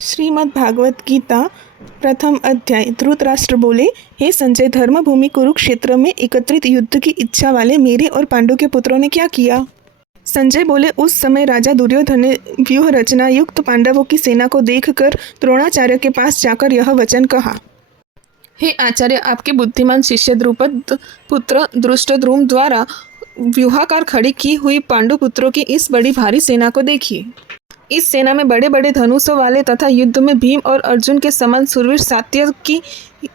श्रीमद् भागवत गीता प्रथम अध्याय। धृतराष्ट्र बोले, हे संजय, धर्मभूमि कुरुक्षेत्र में एकत्रित युद्ध की इच्छा वाले मेरे और पांडु के पुत्रों ने क्या किया। संजय बोले, उस समय राजा दुर्योधन ने व्यूह रचना युक्त पांडवों की सेना को देखकर द्रोणाचार्य के पास जाकर यह वचन कहा। हे आचार्य, आपके बुद्धिमान शिष्य द्रुपद पुत्र धृष्टद्युम्न द्वारा व्यूहाकार खड़ी की हुई पांडु पुत्रों की इस बड़ी भारी सेना को देखिए। इस सेना में बड़े बड़े धनुषों वाले तथा युद्ध में भीम और अर्जुन के समान सुरवीर सात्यकी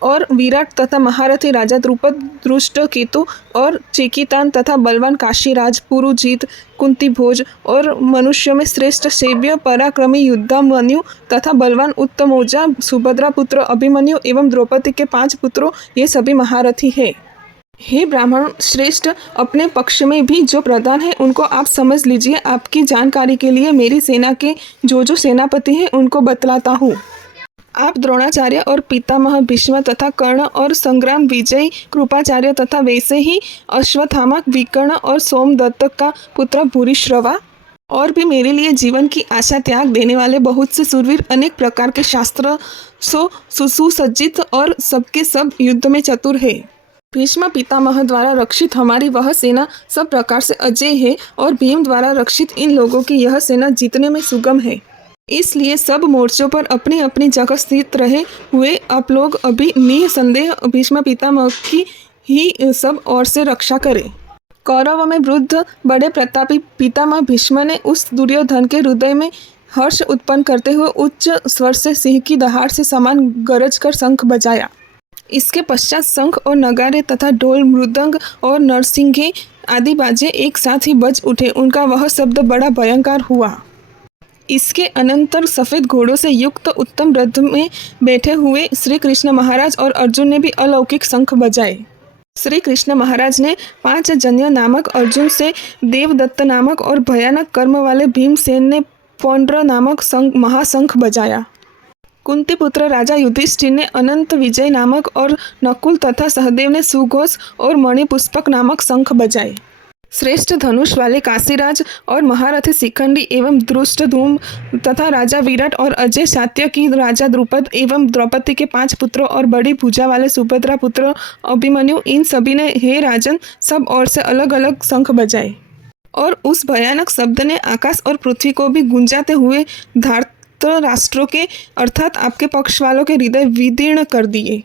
और विराट तथा महारथी राजा द्रुपद, धृष्टकेतु और चेकितान तथा बलवान काशीराज, पुरुजित, कुंतीभोज और मनुष्यों में श्रेष्ठ शैव्य पराक्रमी युद्धामन्यु तथा बलवान उत्तमौजा, सुभद्रा पुत्र अभिमन्यु एवं द्रौपदी के 5 पुत्रों, ये सभी महारथी हैं। हे ब्राह्मण श्रेष्ठ, अपने पक्ष में भी जो प्रधान है उनको आप समझ लीजिए। आपकी जानकारी के लिए मेरी सेना के जो सेनापति हैं उनको बतलाता हूँ। आप द्रोणाचार्य और पितामह भीष्म तथा कर्ण और संग्राम विजय कृपाचार्य तथा वैसे ही अश्वत्थामा, विकर्ण और सोमदत्त का पुत्र भूरिश्रवा और भी मेरे लिए जीवन की आशा त्याग देने वाले बहुत से सूरवीर, अनेक प्रकार के शास्त्र सुसज्जित और सबके सब युद्ध में चतुर है। भीष्म पितामह द्वारा रक्षित हमारी वह सेना सब प्रकार से अजय है और भीम द्वारा रक्षित इन लोगों की यह सेना जीतने में सुगम है। इसलिए सब मोर्चों पर अपनी अपनी जगह स्थित रहे हुए आप लोग अभी निसंदेह भीष्म पितामह की ही सब ओर से रक्षा करें। कौरव में वृद्ध बड़े प्रतापी पितामह भीष्म ने उस दुर्योधन के हृदय में हर्ष उत्पन्न करते हुए उच्च स्वर से सिंह की दहाड़ से समान गरज कर शंख बजाया। इसके पश्चात शंख और नगारे तथा ढोल, मृदंग और नरसिंगे आदि बाजे एक साथ ही बज उठे। उनका वह शब्द बड़ा भयंकर हुआ। इसके अनंतर सफ़ेद घोड़ों से युक्त उत्तम रथ में बैठे हुए श्री कृष्ण महाराज और अर्जुन ने भी अलौकिक शंख बजाए। श्री कृष्ण महाराज ने 5 जन्य नामक अर्जुन से, देवदत्त नामक और भयानक कर्म वाले भीमसेन ने पौंड्र नामक महाशंख बजाया। कुंती पुत्र राजा युधिष्ठिर ने अनंत विजय नामक और नकुल तथा सहदेव ने सुघोष और मणिपुष्पक नामक शंख बजाए। श्रेष्ठ धनुष वाले काशीराज और महारथी शिखंडी एवं धृष्टद्युम्न तथा राजा विराट और अजय सात्यकी, राजा द्रुपद एवं द्रौपदी के 5 पुत्रों और बड़ी भुजा वाले सुभद्रा पुत्र अभिमन्यु, इन सभी ने हे राजन सब ओर से अलग अलग शंख बजाए और उस भयानक शब्द ने आकाश और पृथ्वी को भी गुंजाते हुए राष्ट्रों के अर्थात आपके पक्ष वालों के हृदय विदीर्ण कर दिए।